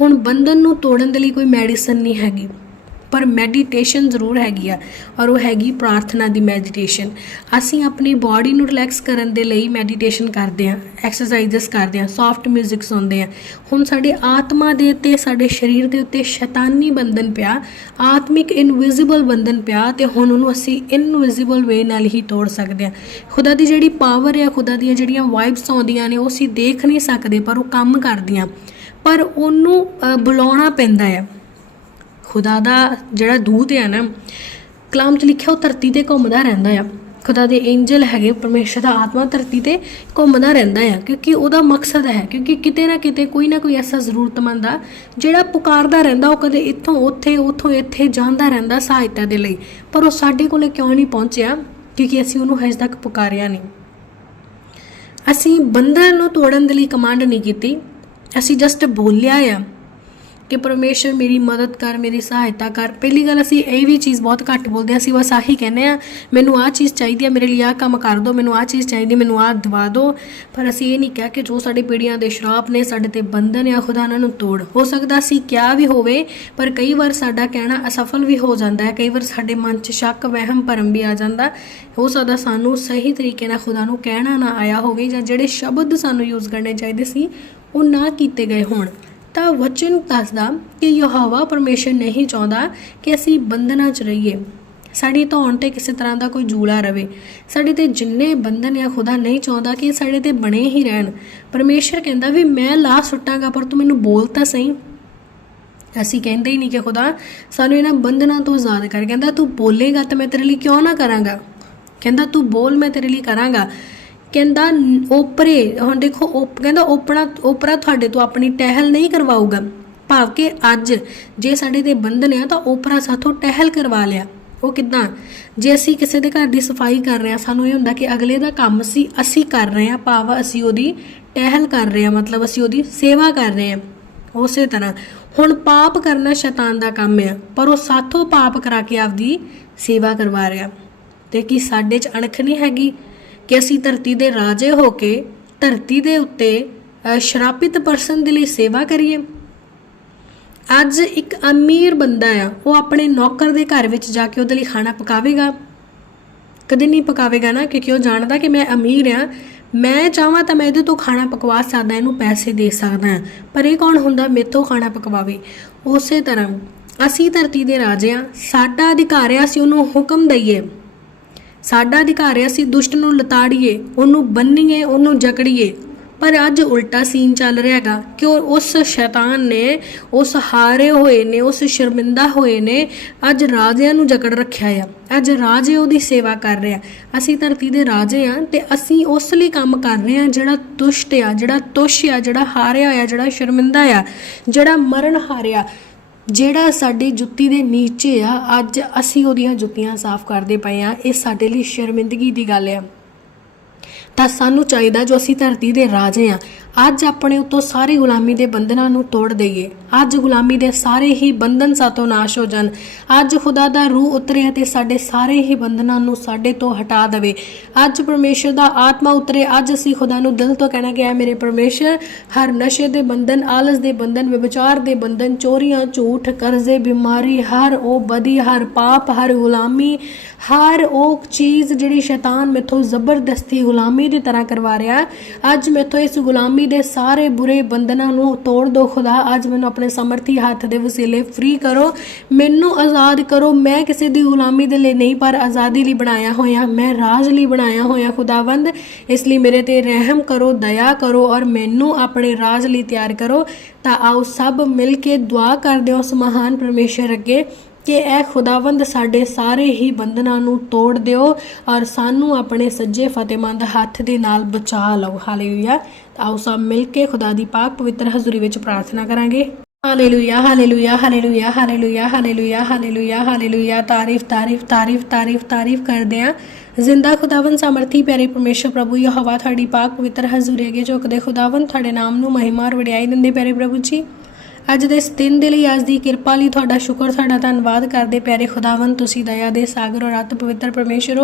ਹੁਣ ਬੰਧਨ ਨੂੰ ਤੋੜਨ ਦੇ ਲਈ ਕੋਈ ਮੈਡੀਸਨ ਨਹੀਂ ਹੈਗੀ। ਪਰ ਮੈਡੀਟੇਸ਼ਨ ਜ਼ਰੂਰ ਹੈਗੀ ਆ ਔਰ ਉਹ ਹੈਗੀ ਪ੍ਰਾਰਥਨਾ ਦੀ ਮੈਡੀਟੇਸ਼ਨ ਅਸੀਂ ਆਪਣੀ ਬਾਡੀ ਨੂੰ ਰਿਲੈਕਸ ਕਰਨ ਦੇ ਲਈ ਮੈਡੀਟੇਸ਼ਨ ਕਰਦੇ ਆ ਐਕਸਰਸਾਈਜ਼ਸ ਕਰਦੇ ਆ ਸੌਫਟ 뮤직 ਸੁਣਦੇ ਆ ਹੁਣ ਸਾਡੇ ਆਤਮਾ ਦੇ ਉੱਤੇ, ਸਾਡੇ ਸਰੀਰ ਦੇ ਉੱਤੇ ਸ਼ੈਤਾਨੀ ਬੰਧਨ ਪਿਆ, ਆਤਮਿਕ ਇਨਵਿਜ਼ੀਬਲ ਬੰਧਨ ਪਿਆ ਤੇ ਹੁਣ ਉਹਨੂੰ ਅਸੀਂ ਇਨਵਿਜ਼ੀਬਲ ਵੇ ਨਾਲ ਹੀ ਤੋੜ ਸਕਦੇ ਆ ਖੁਦਾ ਦੀ ਜਿਹੜੀ ਪਾਵਰ ਆ, ਖੁਦਾ ਦੀਆਂ ਜਿਹੜੀਆਂ ਵਾਈਬਸ ਆਉਂਦੀਆਂ ਨੇ, ਉਹ ਅਸੀਂ ਦੇਖ ਨਹੀਂ ਸਕਦੇ, ਪਰ ਉਹ ਕੰਮ ਕਰਦੀਆਂ। ਪਰ ਉਹਨੂੰ ਬੁਲਾਉਣਾ ਪੈਂਦਾ ਆ। ਖੁਦਾ ਦਾ ਜਿਹੜਾ ਦੂਤ ਹੈ ਨਾ, ਕਲਾਮ 'ਚ ਲਿਖਿਆ ਉਹ ਧਰਤੀ ਤੇ ਘੁੰਮਦਾ ਰਹਿੰਦਾ ਆ। ਖੁਦਾ ਦੇ ਐਂਜਲ ਹੈਗੇ, ਪਰਮੇਸ਼ਰ ਦਾ ਆਤਮਾ ਧਰਤੀ ਤੇ ਘੁੰਮਦਾ ਰਹਿੰਦਾ ਆ, ਕਿਉਂਕਿ ਉਹਦਾ ਮਕਸਦ ਹੈ, ਕਿਉਂਕਿ ਕਿਤੇ ਨਾ ਕਿਤੇ ਕੋਈ ਨਾ ਕੋਈ ਐਸਾ ਜ਼ਰੂਰਤਮੰਦ ਆ, ਜਿਹੜਾ ਪੁਕਾਰਦਾ ਰਹਿੰਦਾ, ਉਹ ਕਦੇ ਇੱਥੋਂ, ਉੱਥੇ, ਉੱਥੋਂ, ਇੱਥੇ ਜਾਂਦਾ ਰਹਿੰਦਾ ਸਹਾਇਤਾ ਦੇ ਲਈ। ਪਰ ਉਹ ਸਾਡੇ ਕੋਲੇ ਕਿਉਂ ਨਹੀਂ ਪਹੁੰਚਿਆ? ਕਿਉਂਕਿ ਅਸੀਂ ਉਹਨੂੰ ਹਜੇ ਤੱਕ ਪੁਕਾਰਿਆ ਨਹੀਂ। ਅਸੀਂ ਬੰਧਨ ਨੂੰ ਤੋੜਨ ਦੇ ਲਈ ਕਮਾਂਡ ਨਹੀਂ ਕੀਤੀ। ਅਸੀਂ ਜਸਟ ਬੋਲਿਆ ਆ। ਕਿ ਪਰਮੇਸ਼ਰ ਮੇਰੀ ਮਦਦ ਕਰ, ਮੇਰੀ ਸਹਾਇਤਾ ਕਰ। ਪਹਿਲੀ ਗੱਲ ਅਸੀਂ ਇਹ ਵੀ ਚੀਜ਼ ਬਹੁਤ ਘੱਟ ਬੋਲਦੇ ਹਾਂ, ਅਸੀਂ ਬਸ ਆਹੀ ਕਹਿੰਦੇ ਆ ਮੈਨੂੰ ਆਹ ਚੀਜ਼ ਚਾਹੀਦੀ ਹੈ, ਮੇਰੇ ਲਈ ਆਹ ਕੰਮ ਕਰ ਦਿਓ, ਮੈਨੂੰ ਆਹ ਚੀਜ਼ ਚਾਹੀਦੀ ਮੈਨੂੰ ਆਹ ਦਵਾ ਦਿਓ। ਪਰ ਅਸੀਂ ਇਹ ਨਹੀਂ ਕਿਹਾ ਕਿ ਜੋ ਸਾਡੇ ਪੀੜੀਆਂ ਦੇ ਸ਼ਰਾਪ ਨੇ, ਸਾਡੇ ਤੇ ਬੰਧਨ ਆ, ਖੁਦਾ ਉਹਨਾਂ ਨੂੰ ਤੋੜ। ਹੋ ਸਕਦਾ ਸੀ ਕਿਹਾ ਵੀ ਹੋਵੇ, ਪਰ ਕਈ ਵਾਰ ਸਾਡਾ ਕਹਿਣਾ ਅਸਫਲ ਵੀ ਹੋ ਜਾਂਦਾ ਹੈ, ਕਈ ਵਾਰ ਸਾਡੇ ਮਨ 'ਚ ਸ਼ੱਕ, ਵਹਿਮ, ਭਰਮ ਵੀ ਆ ਜਾਂਦਾ। ਹੋ ਸਕਦਾ ਸਾਨੂੰ ਸਹੀ ਤਰੀਕੇ ਨਾਲ ਖੁਦਾ ਨੂੰ ਕਹਿਣਾ ਨਾ ਆਇਆ ਹੋਵੇ ਜਾਂ ਜਿਹੜੇ ਸ਼ਬਦ ਸਾਨੂੰ ਯੂਜ਼ ਕਰਨੇ ਚਾਹੀਦੇ ਸੀ, ਉਹ ਨਾ ਕੀਤੇ ਗਏ ਹੋਣ। ਤਾਂ ਵਚਨ ਦੱਸਦਾ ਕਿ ਯਹੋਵਾ ਪਰਮੇਸ਼ਰ ਨਹੀਂ ਚਾਹੁੰਦਾ ਕਿ ਅਸੀਂ ਬੰਧਨਾਂ 'ਚ ਰਹੀਏ। ਸਾਡੀ ਧੌਣ ਤੇ ਕਿਸੇ ਤਰ੍ਹਾਂ ਦਾ ਕੋਈ ਜੂਲਾ ਰਵੇ। ਸਾਡੇ ਤੇ ਜਿੰਨੇ ਬੰਧਨ ਆ, ਖੁਦਾ ਨਹੀਂ ਚਾਹੁੰਦਾ ਕਿ ਸਾਡੇ ਤੇ ਬਣੇ ਹੀ ਰਹਿਣ। ਪਰਮੇਸ਼ਰ ਕਹਿੰਦਾ ਵੀ ਮੈਂ ਲਾ ਸੁੱਟਾਂਗਾ, ਪਰ ਤੂੰ ਮੈਨੂੰ ਬੋਲ ਤਾਂ ਸਹੀ। ਅਸੀਂ ਕਹਿੰਦੇ ਹੀ ਨਹੀਂ ਕਿ ਖੁਦਾ ਸਾਨੂੰ ਇਹਨਾਂ ਬੰਧਨਾਂ ਤੋਂ ਆਜ਼ਾਦ ਕਰ। ਕਹਿੰਦਾ ਤੂੰ ਬੋਲੇਗਾ ਤਾਂ ਮੈਂ ਤੇਰੇ ਲਈ ਕਿਉਂ ਨਾ ਕਰਾਂਗਾ? ਕਹਿੰਦਾ ਤੂੰ ਬੋਲ, ਮੈਂ ਤੇਰੇ ਲਈ ਕਰਾਂਗਾ। ਕਹਿੰਦਾ ਓਪਰੇ ਹੁਣ ਦੇਖੋ ਓਪ ਕਹਿੰਦਾ ਓਪਰਾ ਓਪਰਾ ਤੁਹਾਡੇ ਤੋਂ ਆਪਣੀ ਟਹਿਲ ਨਹੀਂ ਕਰਵਾਊਗਾ। ਭਾਵ ਕਿ ਅੱਜ ਜੇ ਸਾਡੇ ਤੇ ਬੰਧਨ ਆ, ਤਾਂ ਓਪਰਾ ਸਾਥੋਂ ਟਹਿਲ ਕਰਵਾ ਲਿਆ। ਉਹ ਕਿਦਾਂ? ਜੇ ਅਸੀਂ ਕਿਸੇ ਦੇ ਘਰ ਦੀ ਸਫ਼ਾਈ ਕਰ ਰਹੇ ਆ, ਸਾਨੂੰ ਇਹ ਹੁੰਦਾ ਕਿ ਅਗਲੇ ਦਾ ਕੰਮ ਸੀ, ਅਸੀਂ ਕਰ ਰਹੇ ਆ, ਭਾਵ ਅਸੀਂ ਉਹਦੀ ਟਹਿਲ ਕਰ ਰਹੇ ਆ, ਮਤਲਬ ਅਸੀਂ ਉਹਦੀ ਸੇਵਾ ਕਰ ਰਹੇ ਆ। ਉਸੇ ਤਰ੍ਹਾਂ, ਹੁਣ ਪਾਪ ਕਰਨਾ ਸ਼ੈਤਾਨ ਦਾ ਕੰਮ ਆ, ਪਰ ਉਹ ਸਾਥੋਂ ਪਾਪ ਕਰਾ ਕੇ ਆਪਦੀ ਸੇਵਾ ਕਰਵਾ ਰਿਹਾ। ਤੇ ਕੀ ਸਾਡੇ 'ਚ ਅਣਖ ਨਹੀਂ ਹੈਗੀ? ਕਿ ਅਸੀਂ ਧਰਤੀ ਦੇ ਰਾਜੇ ਹੋ ਕੇ ਧਰਤੀ ਦੇ ਉੱਤੇ ਸ਼ਰਾਪਿਤ ਪਰਸਨ ਦੇ ਲਈ ਸੇਵਾ ਕਰੀਏ। ਅੱਜ ਇੱਕ ਅਮੀਰ ਬੰਦਾ ਆ, ਉਹ ਆਪਣੇ ਨੌਕਰ ਦੇ ਘਰ ਵਿੱਚ ਜਾ ਕੇ ਉਹਦੇ ਲਈ ਖਾਣਾ ਪਕਾਵੇਗਾ। ਕਦੇ ਨਹੀਂ ਪਕਾਵੇਗਾ ਨਾ, ਕਿਉਂਕਿ ਉਹ ਜਾਣਦਾ ਕਿ ਮੈਂ ਅਮੀਰ ਆ। ਮੈਂ ਚਾਹਾਂ ਤਾਂ ਮੈਂ ਇਹਦੇ ਤੋਂ ਖਾਣਾ ਪਕਵਾ ਸਕਦਾ, ਇਹਨੂੰ ਪੈਸੇ ਦੇ ਸਕਦਾ। ਹਾਂ। ਪਰ ਇਹ ਕੌਣ ਹੁੰਦਾ, ਮੇਥੋਂ ਖਾਣਾ ਪਕਵਾਵੇ? ਉਸੇ ਤਰ੍ਹਾਂ ਅਸੀਂ ਧਰਤੀ ਦੇ ਰਾਜੇ ਆ, ਸਾਡਾ ਅਧਿਕਾਰ ਆ, ਅਸੀਂ ਉਹਨੂੰ ਹੁਕਮ ਦਈਏ। ਸਾਡਾ ਅਧਿਕਾਰ ਹੈ ਅਸੀਂ ਦੁਸ਼ਟ ਨੂੰ ਲਤਾੜੀਏ, ਉਹਨੂੰ ਬੰਨੀਏ, ਉਹਨੂੰ ਜਕੜੀਏ। ਪਰ ਅੱਜ ਉਲਟਾ ਸੀਨ ਚੱਲ ਰਿਹਾ ਹੈਗਾ ਕਿ ਉਹ ਉਸ ਸ਼ੈਤਾਨ ਨੇ, ਉਸ ਹਾਰੇ ਹੋਏ ਨੇ, ਉਸ ਸ਼ਰਮਿੰਦਾ ਹੋਏ ਨੇ, ਅੱਜ ਰਾਜਿਆਂ ਨੂੰ ਜਕੜ ਰੱਖਿਆ ਆ। ਅੱਜ ਰਾਜੇ ਉਹਦੀ ਸੇਵਾ ਕਰ ਰਿਹਾ ਅਸੀਂ ਧਰਤੀ ਦੇ ਰਾਜੇ ਆ ਤੇ ਅਸੀਂ ਉਸ ਲਈ ਕੰਮ ਕਰ ਰਹੇ ਆ ਜਿਹੜਾ ਦੁਸ਼ਟ ਆ, ਜਿਹੜਾ ਤੁਸ਼ ਆ, ਜਿਹੜਾ ਹਾਰਿਆ ਆ ਜਿਹੜਾ ਸ਼ਰਮਿੰਦਾ ਆ, ਜਿਹੜਾ ਮਰਨ ਹਾਰਿਆ। ਜਿਹੜਾ ਸਾਡੀ ਜੁੱਤੀ ਦੇ ਨੀਚੇ ਆ, ਅੱਜ ਅਸੀਂ ਉਹਦੀਆਂ ਜੁੱਤੀਆਂ ਸਾਫ਼ ਕਰਦੇ ਪਏ ਆ ਇਹ ਸਾਡੇ ਲਈ ਸ਼ਰਮਿੰਦਗੀ ਦੀ ਗੱਲ ਆ। ਤਾਂ ਸਾਨੂੰ ਚਾਹੀਦਾ ਜੋ ਅਸੀਂ ਧਰਤੀ ਦੇ ਰਾਜੇ ਆ ਅੱਜ ਆਪਣੇ ਉੱਤੋਂ ਸਾਰੇ ਗੁਲਾਮੀ ਦੇ ਬੰਧਨਾਂ ਨੂੰ ਤੋੜ ਦਈਏ। ਅੱਜ ਗੁਲਾਮੀ ਦੇ ਸਾਰੇ ਹੀ ਬੰਧਨ ਸਾਤੋਂ ਨਾਸ਼ ਹੋ ਜਾਣ। ਅੱਜ ਖੁਦਾ ਦਾ ਰੂਹ ਉਤਰੇ ਅਤੇ ਸਾਡੇ ਸਾਰੇ ਹੀ ਬੰਧਨਾਂ ਨੂੰ ਸਾਡੇ ਤੋਂ ਹਟਾ ਦੇਵੇ। ਅੱਜ ਪਰਮੇਸ਼ਰ ਦਾ ਆਤਮਾ ਉਤਰੇ। ਅੱਜ ਅਸੀਂ ਖੁਦਾ ਨੂੰ ਦਿਲ ਤੋਂ ਕਹਿਣਾ ਕਿ ਮੇਰੇ ਪਰਮੇਸ਼ਰ, ਹਰ ਨਸ਼ੇ ਦੇ ਬੰਧਨ, ਆਲਸ ਦੇ ਬੰਧਨ ਵਿਚਾਰ ਦੇ ਬੰਧਨ, ਚੋਰੀਆਂ, ਝੂਠ, ਕਰਜ਼ੇ, ਬਿਮਾਰੀ, ਹਰ ਉਹ ਬਦੀ, ਹਰ ਪਾਪ, ਹਰ ਗੁਲਾਮੀ, ਹਰ ਉਹ ਚੀਜ਼ ਜਿਹੜੀ ਸ਼ੈਤਾਨ ਮੇਥੋਂ ਜ਼ਬਰਦਸਤੀ ਗੁਲਾਮੀ ਦੀ ਤਰ੍ਹਾਂ ਕਰਵਾ ਰਿਹਾ। ਅੱਜ ਮੇਥੋਂ ਇਸ ਗੁਲਾਮੀ ਦੇ ਸਾਰੇ ਬੁਰੇ ਬੰਧਨਾਂ ਨੂੰ ਤੋੜ ਦੋ, ਖੁਦਾ ਅੱਜ ਮੈਨੂੰ ਆਪਣੇ ਸਮਰਥੀ ਹੱਥ ਦੇ ਵਸੀਲੇ ਫ੍ਰੀ ਕਰੋ। ਮੈਨੂੰ ਆਜ਼ਾਦ ਕਰੋ। ਮੈਂ ਕਿਸੇ ਦੀ ਗੁਲਾਮੀ ਦੇ ਲਈ ਨਹੀਂ, ਪਰ ਆਜ਼ਾਦੀ ਲਈ ਬਣਾਇਆ ਹੋਇਆ, ਮੈਂ ਰਾਜ ਲਈ ਬਣਾਇਆ ਹੋਇਆ ਖੁਦਾਵੰਦ। ਇਸ ਲਈ ਮੇਰੇ ਤੇ ਰਹਿਮ ਕਰੋ, ਦਇਆ ਕਰੋ ਔਰ ਮੈਨੂੰ ਆਪਣੇ ਰਾਜ ਲਈ ਤਿਆਰ ਕਰੋ। ਤਾਂ ਆਓ ਸਭ ਮਿਲ ਕੇ ਦੁਆ ਕਰਦੇ ਹਾਂ ਉਸ ਮਹਾਨ ਪਰਮੇਸ਼ਰ ਅੱਗੇ ਕਿ ਇਹ ਖੁਦਾਵੰਦ ਸਾਡੇ ਸਾਰੇ ਹੀ ਬੰਧਨਾਂ ਨੂੰ ਤੋੜ ਦਿਓ ਔਰ ਸਾਨੂੰ ਆਪਣੇ ਸੱਜੇ ਫਤਿਹਮੰਦ ਹੱਥ ਦੇ ਨਾਲ ਬਚਾ ਲਓ। ਹਾਲੇਲੂਇਆ ਤਾਂ ਆਓ ਸਭ ਮਿਲ ਕੇ ਖੁਦਾ ਦੀ ਪਾਕ ਪਵਿੱਤਰ ਹਜ਼ੂਰੀ ਵਿੱਚ ਪ੍ਰਾਰਥਨਾ ਕਰਾਂਗੇ। Hallelujah hallelujah hallelujah hallelujah hallelujah hallelujah hallelujah. ਤਾਰੀਫ ਤਾਰੀਫ ਤਾਰੀਫ ਤਾਰੀਫ ਤਾਰੀਫ ਕਰਦੇ ਆ। ਜ਼ਿੰਦਾ ਖੁਦਾਵੰਦ ਸਮਰਥੀ ਪਿਆਰੇ ਪਰਮੇਸ਼ਰ ਪ੍ਰਭੂ ਯਹੋਵਾ ਤੁਹਾਡੀ ਪਾਕ ਪਵਿੱਤਰ ਹਜ਼ੂਰੀ ਅੱਗੇ ਝੁਕਦੇ। ਖੁਦਾਵੰਦ, ਤੁਹਾਡੇ ਨਾਮ ਨੂੰ ਮਹਿਮਾ ਔਰ ਵਡਿਆਈ ਦਿੰਦੇ ਪਿਆਰੇ ਪ੍ਰਭੂ ਜੀ। ਅੱਜ ਦੇ ਇਸ ਦਿਨ ਦੇ ਲਈ ਅੱਜ ਦੀ ਕਿਰਪਾ ਲਈ ਤੁਹਾਡਾ ਸ਼ੁਕਰ ਤੁਹਾਡਾ ਧੰਨਵਾਦ ਕਰਦੇ ਪਿਆਰੇ ਖੁਦਾਵੰਦ, ਤੁਸੀਂ ਦਇਆ ਦੇ ਸਾਗਰ ਔਰ ਅਤ ਪਵਿੱਤਰ ਪਰਮੇਸ਼ਰ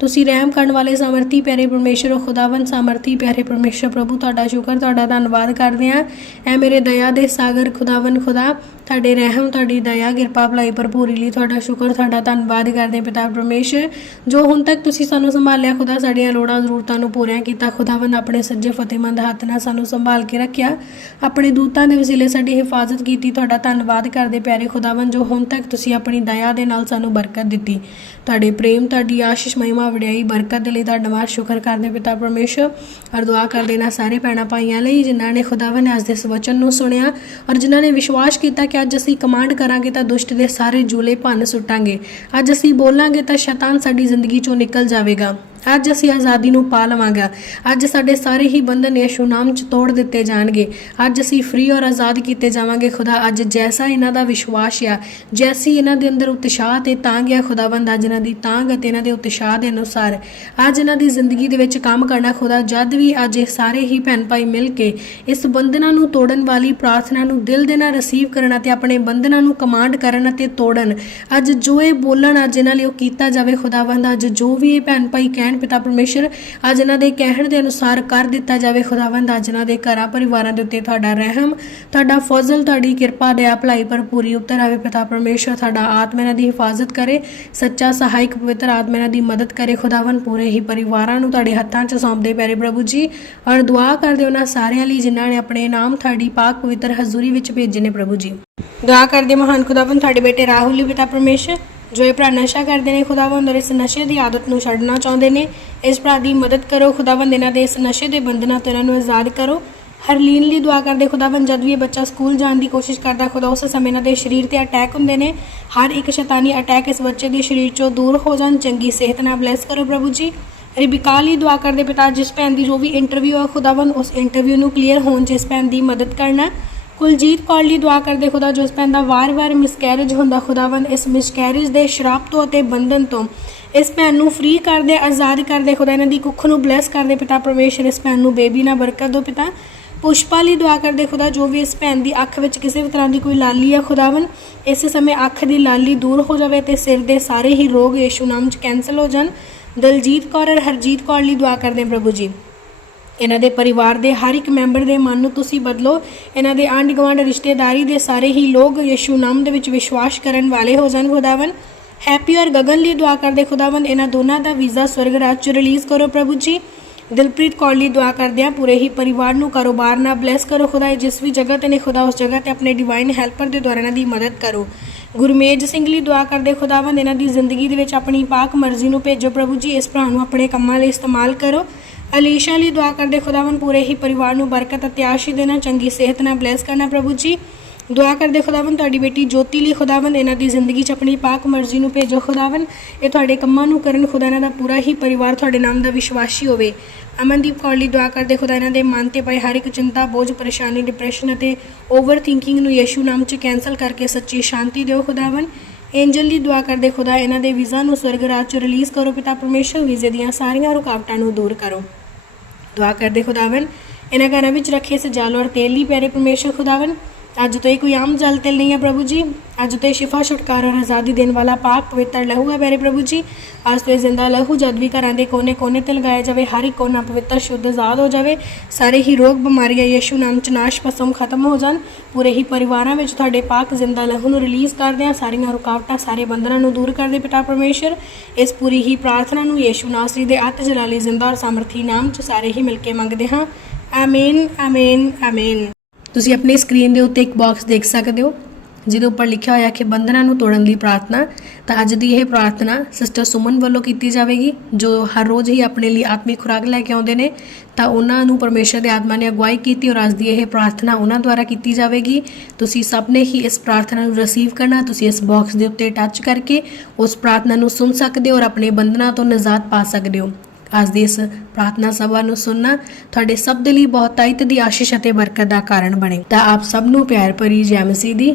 ਤੁਸੀਂ ਰਹਿਮ ਕਰਨ ਵਾਲੇ ਸਮਰਥੀ ਪਿਆਰੇ ਪਰਮੇਸ਼ਰ ਹੋ ਖੁਦਾਵੰਦ ਸਮਰਥੀ ਪਿਆਰੇ ਪਰਮੇਸ਼ਰ ਪ੍ਰਭੂ, ਤੁਹਾਡਾ ਸ਼ੁਕਰ, ਤੁਹਾਡਾ ਧੰਨਵਾਦ ਕਰਦੇ ਹਾਂ। ਐ ਮੇਰੇ ਦਇਆ ਦੇ ਸਾਗਰ, ਖੁਦਾਵੰਦ ਖੁਦਾ ਤੁਹਾਡੇ ਰਹਿਮ, ਤੁਹਾਡੀ ਦਇਆ, ਕਿਰਪਾ, ਭਲਾਈ ਭਰਪੂਰੀ ਲਈ ਤੁਹਾਡਾ ਸ਼ੁਕਰ, ਤੁਹਾਡਾ ਧੰਨਵਾਦ ਕਰਦੇ ਹਾਂ ਪਿਤਾ ਪਰਮੇਸ਼ਰ, ਜੋ ਹੁਣ ਤੱਕ ਤੁਸੀਂ ਸਾਨੂੰ ਸੰਭਾਲਿਆ, ਖੁਦਾ ਸਾਡੀਆਂ ਲੋੜਾਂ, ਜ਼ਰੂਰਤਾਂ ਨੂੰ ਪੂਰੀਆਂ ਕੀਤਾ, ਖੁਦਾਵੰਦ ਆਪਣੇ ਸੱਜੇ ਫਤਿਹਮੰਦ ਹੱਥ ਨਾਲ ਸਾਨੂੰ ਸੰਭਾਲ ਕੇ ਰੱਖਿਆ, ਆਪਣੇ ਦੂਤਾਂ ਦੇ ਵਸੀਲੇ ਸਾਡੀ ਹਿਫਾਜ਼ਤ ਕੀਤੀ, ਤੁਹਾਡਾ ਧੰਨਵਾਦ ਕਰਦੇ ਪਿਆਰੇ ਖੁਦਾਵੰਦ, ਜੋ ਹੁਣ ਤੱਕ ਤੁਸੀਂ ਆਪਣੀ ਦਇਆ ਦੇ ਨਾਲ ਸਾਨੂੰ ਬਰਕਤ ਦਿੱਤੀ। ਤੁਹਾਡੇ ਪ੍ਰੇਮ, ਤੁਹਾਡੀ ਆਸ਼ੀਸ਼ ਮਹਿਮਾ ਵਡਿਆਈ ਬਰਕਤ ਦੇ ਲਈ ਤੁਹਾਡਾ ਮਾਰ ਸ਼ੁਕਰ ਕਰਦੇ ਪਿਤਾ ਪਰਮੇਸ਼ਰ, ਔਰ ਦੁਆ ਕਰਦੇ ਨਾ ਸਾਰੇ ਭੈਣਾਂ ਭਾਈਆਂ ਲਈ, ਜਿਨ੍ਹਾਂ ਨੇ ਖੁਦਾਵੰਦ ਨੇ ਅੱਜ ਦੇ ਇਸ ਵਚਨ ਨੂੰ ਸੁਣਿਆ, ਔਰ ਜਿਨ੍ਹਾਂ ਨੇ ਵਿਸ਼ਵਾਸ ਕੀਤਾ ਕਿ ਅੱਜ ਅਸੀਂ ਕਮਾਂਡ ਕਰਾਂਗੇ ਤਾਂ ਦੁਸ਼ਟ ਦੇ ਸਾਰੇ ਜੂਲੇ ਭੰਨ ਸੁੱਟਾਂਗੇ। ਅੱਜ ਅਸੀਂ ਬੋਲਾਂਗੇ ਤਾਂ ਸ਼ੈਤਾਨ ਸਾਡੀ ਜ਼ਿੰਦਗੀ ਚੋਂ ਨਿਕਲ ਜਾਵੇਗਾ। ਅੱਜ ਅਸੀਂ ਆਜ਼ਾਦੀ ਨੂੰ ਪਾ ਲਵਾਂਗੇ। ਅੱਜ ਸਾਡੇ ਸਾਰੇ ਹੀ ਬੰਧਨ ਯਿਸੂ ਨਾਮ ਚ ਤੋੜ ਦਿੱਤੇ ਜਾਣਗੇ। ਅੱਜ ਅਸੀਂ ਫ੍ਰੀ ਔਰ ਆਜ਼ਾਦ ਕੀਤੇ ਜਾਵਾਂਗੇ। ਖੁਦਾ, ਅੱਜ ਜੈਸਾ ਇਹਨਾਂ ਦਾ ਵਿਸ਼ਵਾਸ ਆ, ਜੈਸੀ ਇਹਨਾਂ ਦੇ ਅੰਦਰ ਉਤਸ਼ਾਹ ਤੇ ਤਾਂਗ ਆ, ਖੁਦਾਵੰਦ, ਅੱਜ ਇਹਨਾਂ ਦੀ ਤਾਂਗ ਅਤੇ ਇਹਨਾਂ ਦੇ ਉਤਸ਼ਾਹ ਦੇ ਅਨੁਸਾਰ। ਅੱਜ ਇਹਨਾਂ ਦੀ ਜ਼ਿੰਦਗੀ ਦੇ ਵਿੱਚ ਕੰਮ ਕਰਨਾ, ਖੁਦਾ, ਜਦ ਵੀ ਅੱਜ ਇਹ ਸਾਰੇ ਹੀ ਭੈਣ ਭਾਈ ਮਿਲ ਕੇ ਇਸ ਬੰਧਨਾਂ ਨੂੰ ਤੋੜਨ ਵਾਲੀ ਪ੍ਰਾਰਥਨਾ ਨੂੰ ਦਿਲ ਦੇ ਨਾਲ ਰਿਸੀਵ ਕਰਨ ਅਤੇ ਆਪਣੇ ਬੰਧਨਾਂ ਨੂੰ ਕਮਾਂਡ ਕਰਨ ਅਤੇ ਤੋੜਨ, ਅੱਜ ਜੋ ਇਹ ਬੋਲਣ, ਅੱਜ ਇਹਨਾਂ ਲਈ ਉਹ ਕੀਤਾ ਜਾਵੇ, ਖੁਦਾਵੰਦ, ਅੱਜ ਜੋ ਵੀ ਇਹ ਭੈਣ ਭਾਈ ਕਹਿਣ ਪਿਤਾ ਪਰਮੇਸ਼ਰ, ਅੱਜ ਇਹਨਾਂ ਦੇ ਕਹਿਣ ਦੇ ਅਨੁਸਾਰ ਕਰ ਦਿੱਤਾ ਜਾਵੇ ਖੁਦਾਵੰਦ, ਅੱਜ ਇਹਨਾਂ ਦੇ ਘਰਾਂ ਪਰਿਵਾਰਾਂ ਦੇ ਉੱਤੇ ਤੁਹਾਡਾ ਰਹਿਮ, ਤੁਹਾਡਾ ਫਜ਼ਲ, ਤੁਹਾਡੀ ਕਿਰਪਾ ਦਇਆ ਭਲਾਈ ਭਰਪੂਰੀ ਉੱਤਰ ਆਵੇ ਪਿਤਾ ਪਰਮੇਸ਼ਰ, ਤੁਹਾਡਾ ਆਤਮਾ ਇਹਨਾਂ ਦੀ ਹਿਫਾਜ਼ਤ ਕਰੇ, ਸੱਚਾ, ਸਹਾਇਕ, ਪਵਿੱਤਰ ਆਤਮਾ ਇਹਨਾਂ ਦੀ ਮਦਦ ਕਰੇ ਖੁਦਾਵੰਦ, ਪੂਰੇ ਹੀ ਪਰਿਵਾਰਾਂ ਨੂੰ ਤੁਹਾਡੇ ਹੱਥਾਂ 'ਚ ਸੌਂਪਦੇ ਪਿਆਰੇ ਪ੍ਰਭੂ ਜੀ, ਔਰ ਦੁਆ ਕਰਦੇ ਉਹਨਾਂ ਸਾਰਿਆਂ ਲਈ ਜਿਨ੍ਹਾਂ ਨੇ ਆਪਣੇ ਨਾਮ ਤੁਹਾਡੀ ਪਾਕ ਪਵਿੱਤਰ ਹਜ਼ੂਰੀ ਵਿੱਚ ਭੇਜੇ ਨੇ ਪ੍ਰਭੂ ਜੀ। ਦੁਆ ਕਰਦੇ ਮਹਾਨ ਖੁਦਾਵੰਦ, ਤੁਹਾਡੇ ਬੇਟੇ ਰਾਹੁਲ ਲਈ ਪਿਤਾ ਪਰਮੇਸ਼ਰ। ਜੋ ਇਹ ਭਰਾ ਨਸ਼ਾ ਕਰਦੇ ਨੇ, ਖੁਦਾਵੰਦ ਔਰ ਇਸ ਨਸ਼ੇ ਦੀ ਆਦਤ ਨੂੰ ਛੱਡਣਾ ਚਾਹੁੰਦੇ ਨੇ, ਇਸ ਭਰਾ ਦੀ ਮਦਦ ਕਰੋ, ਖੁਦਾਵੰਦ ਇਹਨਾਂ ਦੇ ਇਸ ਨਸ਼ੇ ਦੇ ਬੰਧਨਾਂ ਤੋਂ ਇਹਨਾਂ ਨੂੰ ਆਜ਼ਾਦ ਕਰੋ। ਹਰਲੀਨ ਲਈ ਦੁਆ ਕਰਦੇ ਖੁਦਾਵੰ ਜਦ ਵੀ ਇਹ ਬੱਚਾ ਸਕੂਲ ਜਾਣ ਦੀ ਕੋਸ਼ਿਸ਼ ਕਰਦਾ, ਖੁਦਾ ਉਸ ਸਮੇਂ ਇਹਨਾਂ ਦੇ ਸਰੀਰ ਤੇ ਅਟੈਕ ਹੁੰਦੇ ਨੇ। ਹਰ ਇੱਕ ਸ਼ੈਤਾਨੀ ਅਟੈਕ ਇਸ ਬੱਚੇ ਦੇ ਸਰੀਰ ਚੋਂ ਦੂਰ ਹੋ ਜਾਣ। ਚੰਗੀ ਸਿਹਤ ਨਾਲ ਬਲੈਸ ਕਰੋ ਪ੍ਰਭੂ ਜੀ। ਰਿਬਿਕਾ ਲਈ ਦੁਆ ਕਰਦੇ ਪਿਤਾ, ਜਿਸ ਭੈਣ ਦੀ ਜੋ ਵੀ ਇੰਟਰਵਿਊ ਹੈ ਖੁਦਾਵੰ ਉਸ ਇੰਟਰਵਿਊ ਨੂੰ ਕਲੀਅਰ ਹੋਣ ਜਿਸ ਭੈਣ ਦੀ ਮਦਦ ਕਰਨਾ। ਕੁਲਜੀਤ ਕੌਰ ਲਈ ਦੁਆ ਕਰਦੇ ਖੁਦਾ ਜੋ ਇਸ ਭੈਣ ਦਾ ਵਾਰ-ਵਾਰ ਮਿਸਕੈਰੇਜ ਹੁੰਦਾ ਖੁਦਾਵੰ ਇਸ ਮਿਸਕੈਰੇਜ ਦੇ ਸ਼ਰਾਪ ਤੋਂ ਅਤੇ ਬੰਧਨ ਤੋਂ ਇਸ ਭੈਣ ਨੂੰ ਫ੍ਰੀ ਕਰਦੇ, ਆਜ਼ਾਦ ਕਰਦੇ, ਖੁਦਾ ਇਹਨਾਂ ਦੀ ਕੁੱਖ ਨੂੰ ਬਲੈਸ ਕਰਦੇ ਪਿਤਾ ਪਰਮੇਸ਼ਰ, ਇਸ ਭੈਣ ਨੂੰ ਬੇਬੀ ਨਾਲ ਬਰਕਤ ਦਿਓ ਪਿਤਾ। ਪੁਸ਼ਪਾ ਲਈ ਦੁਆ ਕਰਦੇ ਖੁਦਾ ਜੋ ਵੀ ਇਸ ਭੈਣ ਦੀ ਅੱਖ ਵਿੱਚ ਕਿਸੇ ਵੀ ਤਰ੍ਹਾਂ ਦੀ ਕੋਈ ਲਾਲੀ ਆ ਖੁਦਾਵੰ ਇਸ ਸਮੇਂ ਅੱਖ ਦੀ ਲਾਲੀ ਦੂਰ ਹੋ ਜਾਵੇ ਤੇ ਸਿਰ ਦੇ ਸਾਰੇ ਹੀ ਰੋਗ ਯਿਸੂ ਨਾਮ 'ਚ ਕੈਨਸਲ ਹੋ ਜਾਣ। ਦਲਜੀਤ ਕੌਰ ਔਰ ਹਰਜੀਤ ਕੌਰ ਲਈ ਦੁਆ ਕਰਦੇ ਪ੍ਰਭੂ ਜੀ। ਇਹਨਾਂ ਦੇ ਪਰਿਵਾਰ ਦੇ ਹਰ ਇੱਕ ਮੈਂਬਰ ਦੇ ਮਨ ਨੂੰ ਤੁਸੀਂ ਬਦਲੋ। ਇਹਨਾਂ ਦੇ ਆਂਢ ਗੁਆਂਢ ਰਿਸ਼ਤੇਦਾਰੀ ਦੇ ਸਾਰੇ ਹੀ ਲੋਕ ਯਿਸੂ ਨਾਮ ਦੇ ਵਿੱਚ ਵਿਸ਼ਵਾਸ ਕਰਨ ਵਾਲੇ ਹੋ ਜਾਣ ਖੁਦਾਵੰ ਹੈਪੀ ਔਰ ਗਗਨ ਲਈ ਦੁਆ ਕਰਦੇ ਖੁਦਾਵੰਦ। ਇਹਨਾਂ ਦੋਨਾਂ ਦਾ ਵੀਜ਼ਾ ਸਵਰਗ ਰਾਜ ਚ ਰਿਲੀਜ਼ ਕਰੋ ਪ੍ਰਭੂ ਜੀ। ਦਿਲਪ੍ਰੀਤ ਕੌਰ ਲਈ ਦੁਆ ਕਰਦੇ ਆ ਪੂਰੇ ਹੀ ਪਰਿਵਾਰ ਨੂੰ ਕਾਰੋਬਾਰ ਨਾਲ ਬਲੈਸ ਕਰੋ ਖੁਦਾ। ਜਿਸ ਵੀ ਜਗ੍ਹਾ ਤੇ ਨੇ ਖੁਦਾ, ਉਸ ਜਗ੍ਹਾ ਤੇ ਆਪਣੇ ਡਿਵਾਈਨ ਹੈਲਪਰ ਦੇ ਦੁਆਰਾ ਇਹਨਾਂ ਦੀ ਮਦਦ ਕਰੋ। ਗੁਰਮੇਜ ਸਿੰਘ ਲਈ ਦੁਆ ਕਰਦੇ ਖੁਦਾਵੰਦ। ਇਹਨਾਂ ਦੀ ਜ਼ਿੰਦਗੀ ਦੇ ਵਿੱਚ ਆਪਣੀ ਪਾਕ ਮਰਜ਼ੀ ਨੂੰ ਭੇਜੋ ਪ੍ਰਭੂ ਜੀ। ਇਸ ਭਰਾ ਨੂੰ ਆਪਣੇ ਕੰਮਾਂ ਲਈ ਇਸਤੇਮਾਲ ਕਰੋ। ਅਲੀਸ਼ਾ ਲਈ ਦੁਆ ਕਰਦੇ ਖੁਦਾਵੰਦ ਪੂਰੇ ਹੀ ਪਰਿਵਾਰ ਨੂੰ ਬਰਕਤ ਅਤੇ ਆਸ਼ੀ ਦੇਣਾ, ਚੰਗੀ ਸਿਹਤ ਨਾਲ ਬਲੈਸ ਕਰਨਾ ਪ੍ਰਭੂ ਜੀ। ਦੁਆ ਕਰਦੇ ਖੁਦਾਵੰਦ ਤੁਹਾਡੀ ਬੇਟੀ ਜੋਤੀ ਲਈ ਖੁਦਾਵੰਦ ਇਹਨਾਂ ਦੀ ਜ਼ਿੰਦਗੀ 'ਚ ਆਪਣੀ ਪਾਕ ਮਰਜ਼ੀ ਨੂੰ ਭੇਜੋ ਖੁਦਾਵੰਦ। ਇਹ ਤੁਹਾਡੇ ਕੰਮਾਂ ਨੂੰ ਕਰਨ ਖੁਦਾ ਇਹਨਾਂ ਦਾ ਪੂਰਾ ਹੀ ਪਰਿਵਾਰ ਤੁਹਾਡੇ ਨਾਮ ਦਾ ਵਿਸ਼ਵਾਸੀ ਹੋਵੇ। ਅਮਨਦੀਪ ਕੌਰ ਲਈ ਦੁਆ ਕਰਦੇ ਖੁਦਾ ਇਹਨਾਂ ਦੇ ਮਨ ਤੇ ਪਏ ਹਰ ਇੱਕ ਚਿੰਤਾ, ਬੋਝ, ਪਰੇਸ਼ਾਨੀ ਡਿਪਰੈਸ਼ਨ ਅਤੇ ਓਵਰ ਥਿੰਕਿੰਗ ਨੂੰ ਯਿਸੂ ਨਾਮ 'ਚ ਕੈਨਸਲ ਕਰਕੇ ਸੱਚੀ ਸ਼ਾਂਤੀ ਦਿਓ ਖੁਦਾਵੰਦ। ਐਂਜਲ ਲਈ ਦੁਆ ਕਰਦੇ ਖੁਦਾ ਇਹਨਾਂ ਦੇ ਵੀਜ਼ਾ ਨੂੰ ਸਵਰਗ ਰਾਜ 'ਚ ਰਿਲੀਜ਼ ਕਰੋ, ਪਿਤਾ ਪਰਮੇਸ਼ਰ ਵੀਜ਼ੇ ਦੀਆਂ ਸਾਰੀਆਂ ਰੁਕਾਵਟਾਂ ਨੂੰ ਦੂਰ ਕਰੋ। ਦੁਆ ਕਰਦੇ ਖੁਦਾਵਨ ਇਹਨਾਂ ਘਰਾਂ ਵਿੱਚ ਰੱਖੇ ਸਜਾਲ ਔਰ ਤੇਲ ਲਈ ਪਿਆਰੇ ਪਰਮੇਸ਼ਰ ਖੁਦਾਵਨ ਅੱਜ ਤੋਂ ਇਹ ਕੋਈ ਆਮ ਜਲ ਤੇਲ ਨਹੀਂ ਹੈ ਪ੍ਰਭੂ ਜੀ। ਅੱਜ ਤੋਂ ਇਹ ਸ਼ਿਫਾ, ਛੁਟਕਾਰਾ ਔਰ ਆਜ਼ਾਦੀ ਦੇਣ ਵਾਲਾ ਪਾਕ ਪਵਿੱਤਰ ਲਹੂ ਹੈ ਪਿਆਰੇ ਪ੍ਰਭੂ ਜੀ। ਅੱਜ ਤੋਂ ਇਹ ਜ਼ਿੰਦਾ ਲਹੂ, ਜਦ ਵੀ ਘਰਾਂ ਦੇ ਕੋਨੇ-ਕੋਨੇ ਤੇ ਲਗਾਇਆ ਜਾਵੇ, ਹਰ ਇੱਕ ਕੋਨਾ ਪਵਿੱਤਰ, ਸ਼ੁੱਧ, ਆਜ਼ਾਦ ਹੋ ਜਾਵੇ। ਸਾਰੇ ਹੀ ਰੋਗ, ਬਿਮਾਰੀਆਂ ਯੇਸ਼ੂ ਨਾਮ ਚ ਨਾਸ਼ ਪਸਮ ਖਤਮ ਹੋ ਜਾਣ। ਪੂਰੇ ਹੀ ਪਰਿਵਾਰਾਂ ਵਿੱਚ ਤੁਹਾਡੇ ਪਾਕ ਜ਼ਿੰਦਾ ਲਹੂ ਨੂੰ ਰਿਲੀਜ਼ ਕਰਦੇ ਆ ਸਾਰੀਆਂ ਰੁਕਾਵਟਾਂ, ਸਾਰੇ ਬੰਧਨਾਂ ਨੂੰ ਦੂਰ ਕਰਦੇ ਪਿਤਾ ਪਰਮੇਸ਼ਰ। ਇਸ ਪੂਰੀ ਹੀ ਪ੍ਰਾਰਥਨਾ ਨੂੰ ਯਿਸੂ ਨਾਸਰੀ ਦੇ ਅਤ ਜਲਾਲੀ ਜ਼ਿੰਦਾ ਔਰ ਸਮਰਥੀ ਨਾਮ ਚ ਸਾਰੇ ਹੀ ਮਿਲ ਕੇ ਮੰਗਦੇ ਹਾਂ। ਆਮੀਨ ਆਮੀਨ ਆਮੀਨ ਤੁਸੀਂ ਆਪਣੀ ਸਕਰੀਨ ਦੇ ਉੱਤੇ ਇੱਕ ਬਾਕਸ ਦੇਖ ਸਕਦੇ ਹੋ, ਜਿਹਦੇ ਉੱਪਰ ਲਿਖਿਆ ਹੋਇਆ ਕਿ ਬੰਧਨਾਂ ਨੂੰ ਤੋੜਨ ਦੀ ਪ੍ਰਾਰਥਨਾ। ਤਾਂ ਅੱਜ ਦੀ ਇਹ ਪ੍ਰਾਰਥਨਾ ਸਿਸਟਰ ਸੁਮਨ ਵੱਲੋਂ ਕੀਤੀ ਜਾਵੇਗੀ, ਜੋ ਹਰ ਰੋਜ਼ ਹੀ ਆਪਣੇ ਲਈ ਆਤਮਿਕ ਖੁਰਾਕ ਲੈ ਕੇ ਆਉਂਦੇ ਨੇ। ਤਾਂ ਉਹਨਾਂ ਨੂੰ ਪਰਮੇਸ਼ਰ ਦੇ ਆਤਮਾ ਨੇ ਅਗਵਾਈ ਕੀਤੀ ਔਰ ਅੱਜ ਦੀ ਇਹ ਪ੍ਰਾਰਥਨਾ ਉਹਨਾਂ ਦੁਆਰਾ ਕੀਤੀ ਜਾਵੇਗੀ। ਤੁਸੀਂ ਸਭ ਨੇ ਹੀ ਇਸ ਪ੍ਰਾਰਥਨਾ ਨੂੰ ਰਿਸੀਵ ਕਰਨਾ, ਤੁਸੀਂ ਇਸ ਬਾਕਸ ਦੇ ਉੱਤੇ ਟੱਚ ਕਰਕੇ ਉਸ ਪ੍ਰਾਰਥਨਾ ਨੂੰ ਸੁਣ ਸਕਦੇ ਹੋ ਔਰ ਆਪਣੇ ਬੰਧਨਾਂ ਤੋਂ ਨਿਜਾਤ ਪਾ ਸਕਦੇ ਹੋ। ਅੱਜ ਦੀ ਇਸ ਪ੍ਰਾਰਥਨਾ ਸਭਾ ਨੂੰ ਸੁਣਨਾ ਤੁਹਾਡੇ ਸਭ ਦੇ ਲਈ ਬਹੁਤ ਦੀ ਆਸ਼ੀਸ਼ ਅਤੇ ਬਰਕਤ ਦਾ ਕਾਰਨ ਬਣੇ। ਤਾਂ ਆਪ ਸਭ ਨੂੰ ਪਿਆਰ ਭਰੀ ਜੈ ਮਸੀਹ ਦੀ।